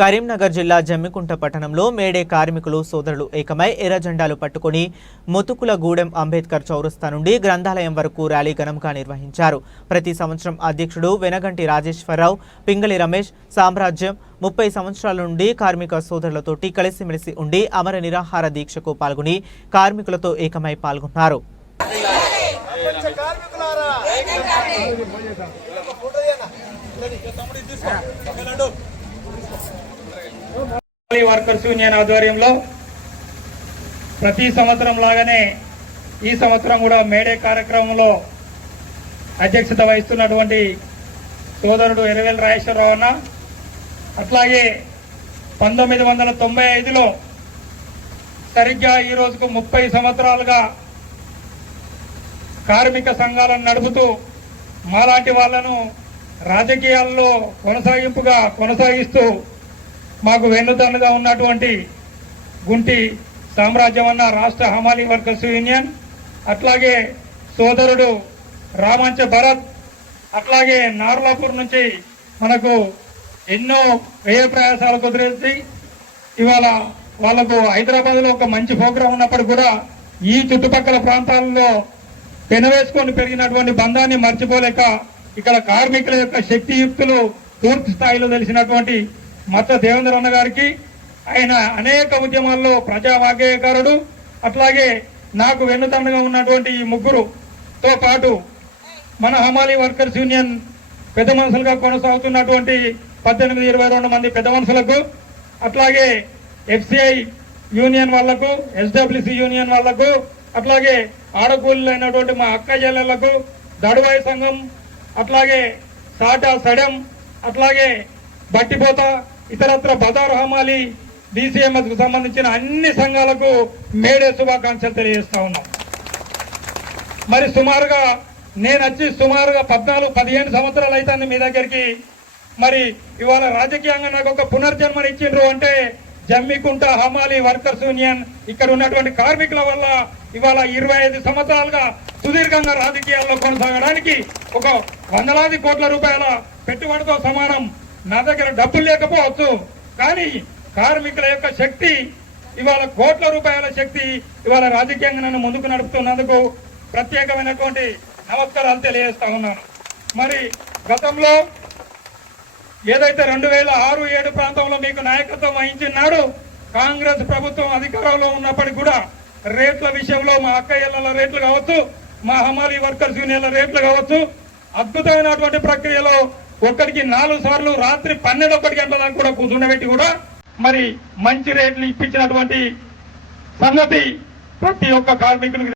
కరీంనగర్ జిల్లా జమ్మికుంట పట్టణంలో మేడే కార్మికులు సోదరులు ఏకమై ఎర్ర జెండాలు పట్టుకుని ముతుకులగూడెం అంబేద్కర్ చౌరస్తా నుండి గ్రంథాలయం వరకు ర్యాలీ ఘనంగా నిర్వహించారు. ప్రతి సంవత్సరం అధ్యక్షుడు వెనగంటి రాజేశ్వరరావు, పింగళి రమేష్ సామ్రాజ్యం 30 సంవత్సరాల నుండి కార్మిక సోదరులతోటి కలిసిమెలిసి ఉండి అమర నిరాహార దీక్షకు పాల్గొని కార్మికులతో ఏకమై పాల్గొన్నారు. వర్కర్స్ యూనియన్ ఆధ్వర్యంలో ప్రతి సంవత్సరం లాగానే ఈ సంవత్సరం కూడా మేడే కార్యక్రమంలో అధ్యక్షత వహిస్తున్నటువంటి సోదరుడు ఎర్రవేల రాజేశ్వరరావు అన్న, అట్లాగే 1995లో సరిగ్గా ఈ రోజుకు 30 సంవత్సరాలుగా కార్మిక సంఘాలను నడుపుతూ మాలాంటి వాళ్లను రాజకీయాల్లో కొనసాగిస్తూ మాకు వెన్నుదన్నుగా ఉన్నటువంటి గుంటి సామ్రాజ్యం అన్న రాష్ట్ర హమాలీ వర్కర్స్ యూనియన్, అట్లాగే సోదరుడు రామంచ భరత్, అట్లాగే నార్లాపూర్ నుంచి మనకు ఎన్నో వ్యయ ప్రయాసాలు కుదిరేసి ఇవాళ వాళ్లకు హైదరాబాద్లో ఒక మంచి ప్రోగ్రాం ఉన్నప్పుడు కూడా ఈ చుట్టుపక్కల ప్రాంతాలలో పెనవేసుకొని పెరిగినటువంటి బంధాన్ని మర్చిపోలేక ఇక్కడ కార్మికుల యొక్క శక్తియుక్తులు పూర్తి స్థాయిలో తెలిసినటువంటి మత్త దేవేంద్ర అన్న గారికి, ఆయన అనేక ఉద్యమాల్లో ప్రజావాగ్గేయకారుడు, అట్లాగే నాకు వెన్నుదన్నుగా ఉన్నటువంటి ఈ ముగ్గురుతో పాటు మన హమాలీ వర్కర్స్ యూనియన్ పెద్ద మనుషులుగా కొనసాగుతున్నటువంటి 18-22 మంది పెద్ద మనుషులకు, అట్లాగే ఎఫ్సిఐ యూనియన్ వాళ్లకు, ఎస్డబ్ల్యూసి యూనియన్ వాళ్లకు, అట్లాగే ఆడకూలీలు అయినటువంటి మా అక్క చెల్లెళ్లకు, దడువాయి సంఘం, అట్లాగే సాటా సడెం, అట్లాగే బట్టిపోత, ఇతరత్ర బజారు హమాలి డిసిఎంఎస్ కు సంబంధించిన అన్ని సంఘాలకు మేడే శుభాకాంక్షలు తెలియజేస్తా ఉన్నాం. మరి సుమారుగా నేను వచ్చి 14-15 సంవత్సరాలు అవుతుంది మీ దగ్గరికి. మరి ఇవాళ రాజకీయంగా నాకు ఒక పునర్జన్మనిచ్చిండ్రు అంటే జమ్మికుంట హమాలీ వర్కర్స్ యూనియన్ ఇక్కడ ఉన్నటువంటి కార్మికుల వల్ల ఇవాళ 25 సంవత్సరాలుగా సుదీర్ఘంగా రాజకీయాల్లో కొనసాగడానికి ఒక వందలాది కోట్ల రూపాయల పెట్టుబడితో సమానం. నా దగ్గర డబ్బులు లేకపోవచ్చు, కానీ కార్మికుల యొక్క శక్తి ఇవాళ కోట్ల రూపాయల శక్తి ఇవాళ రాజకీయంగా నన్ను ముందుకు నడుపుతున్నందుకు ప్రత్యేకమైనటువంటి నమస్కారాలు తెలియజేస్తా ఉన్నాను. మరి గతంలో ఏదైతే 2006-7 ప్రాంతంలో మీకు నాయకత్వం వహించినాడు కాంగ్రెస్ ప్రభుత్వం అధికారంలో ఉన్నప్పటికీ కూడా రేట్ల విషయంలో మా అక్కయ్యల రేట్లు కావచ్చు, మా హమాలీ వర్కర్స్ యూనియన్ల రేట్లు కావచ్చు, అద్భుతమైనటువంటి ప్రక్రియలో ఒక్కడికి 4 సార్లు రాత్రి 12-1 గంటల దాకా కూడా కూర్చుండబెట్టి కూడా మరి మంచి రేట్లు ఇప్పించినటువంటి సంగతి ప్రతి ఒక్క కార్మికునికి